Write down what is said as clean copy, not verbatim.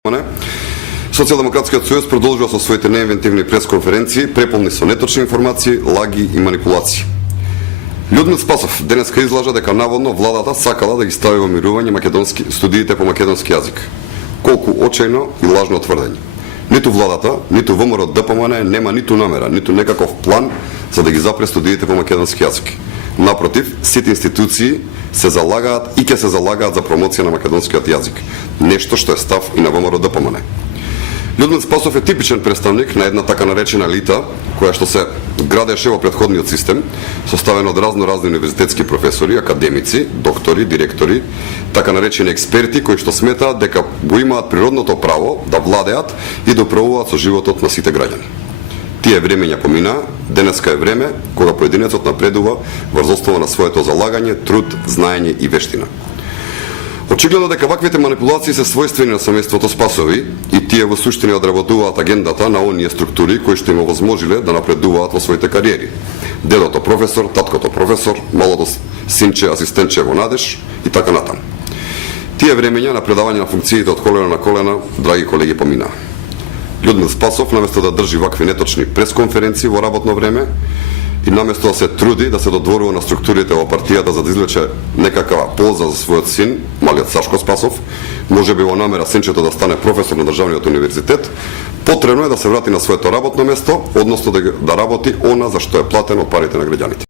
Социјалдемократскиот сојуз продолжува со своите неинвентивни пресконференции, преполни со неточни информации, лаги и манипулации. Људмил Спасов денеска излажа дека наводно владата сакала да ги стави во мирување студиите по македонски јазик. Колку очајно и лажно тврдење. Ниту владата, ниту ВМРО ДПМН нема ниту намера, ниту некаков план за да ги запре студиите по македонски јазик. Напротив, сите институции се залагаат и ќе се залагаат за промоција на македонскиот јазик. Нешто што е став и на ВМРО ДПМН. Људмил Спасов е типичен представник на една така наречена елита, која што се градеше во претходниот систем, составен од разни универзитетски професори, академици, доктори, директори, така наречени експерти кои што сметаат дека го имаат природното право да владеат и да управуваат со животот на сите граѓани. Тие времења поминаа, денеска е време кога поединецот напредува врз основа на своето залагање, труд, знаење и вештина. Очигледно дека ваквите манипулации се својствени на семејството Спасови и тие во суштина одработуваат агендата на оние структури кои што им овозможиле да напредуваат во своите кариери. Дедото професор, таткото професор, малото синче, асистентче во Надеж и така натаму. Тие времења на предавање на функциите од колена на колена, драги колеги, поминаа. Људмил Спасов, наместо да држи вакви неточни пресконференции во работно време и наместо да се труди да се додворува на структурите во партијата за да извлече некаква полза за својот син, малиот Сашко Спасов, можеби во намера синчето да стане професор на државниот универзитет, потребно е да се врати на своето работно место, односно да работи она за што е платен од парите на граѓаните.